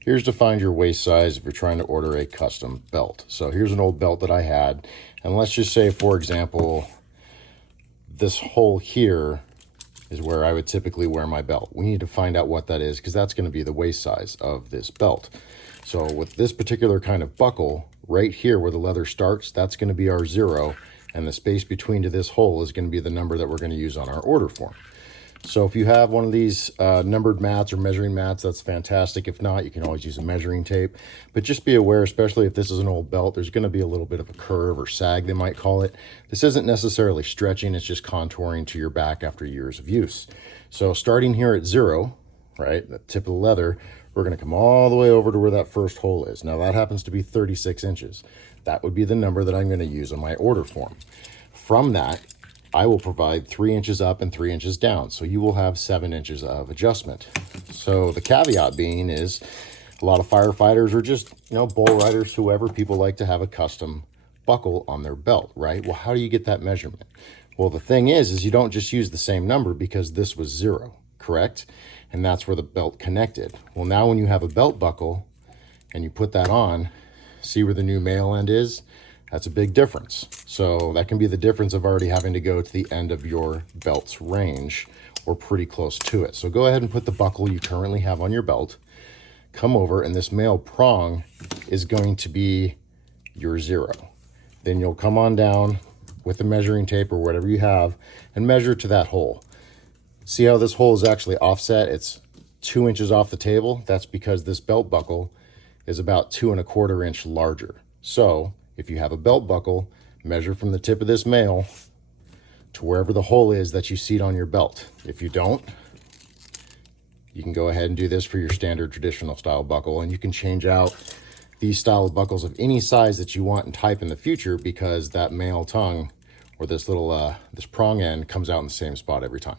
Here's to find your waist size if you're trying to order a custom belt. So here's an old belt that I had, and let's just say, for example, this hole here is where I would typically wear my belt. We need to find out what that is because that's going to be the waist size of this belt. So with this particular kind of buckle, right here where the leather starts, that's going to be our 0, and the space between to this hole is going to be the number that we're going to use on our order form. So if you have one of these numbered mats or measuring mats, that's fantastic. If not, you can always use a measuring tape. But just be aware, especially if this is an old belt, there's going to be a little bit of a curve or sag, they might call it. This isn't necessarily stretching, it's just contouring to your back after years of use. So starting here at 0, right, the tip of the leather, we're going to come all the way over to where that first hole is. Now that happens to be 36 inches. That would be the number that I'm going to use on my order form. From that, I will provide 3 inches up and 3 inches down. So you will have 7 inches of adjustment. So the caveat being is a lot of firefighters or just, bull riders, whoever, people like to have a custom buckle on their belt, right? Well, how do you get that measurement? Well, the thing is you don't just use the same number because this was 0, correct? And that's where the belt connected. Well, now when you have a belt buckle and you put that on, see where the new male end is? That's a big difference. So that can be the difference of already having to go to the end of your belt's range or pretty close to it. So go ahead and put the buckle you currently have on your belt, come over, and this male prong is going to be your 0. Then you'll come on down with the measuring tape or whatever you have and measure to that hole. See how this hole is actually offset? It's 2 inches off the table. That's because this belt buckle is about 2 1/4 inch larger. So if you have a belt buckle, measure from the tip of this male to wherever the hole is that you seat on your belt. If you don't, you can go ahead and do this for your standard traditional style buckle, and you can change out these style of buckles of any size that you want and type in the future because that male tongue or this little this prong end comes out in the same spot every time.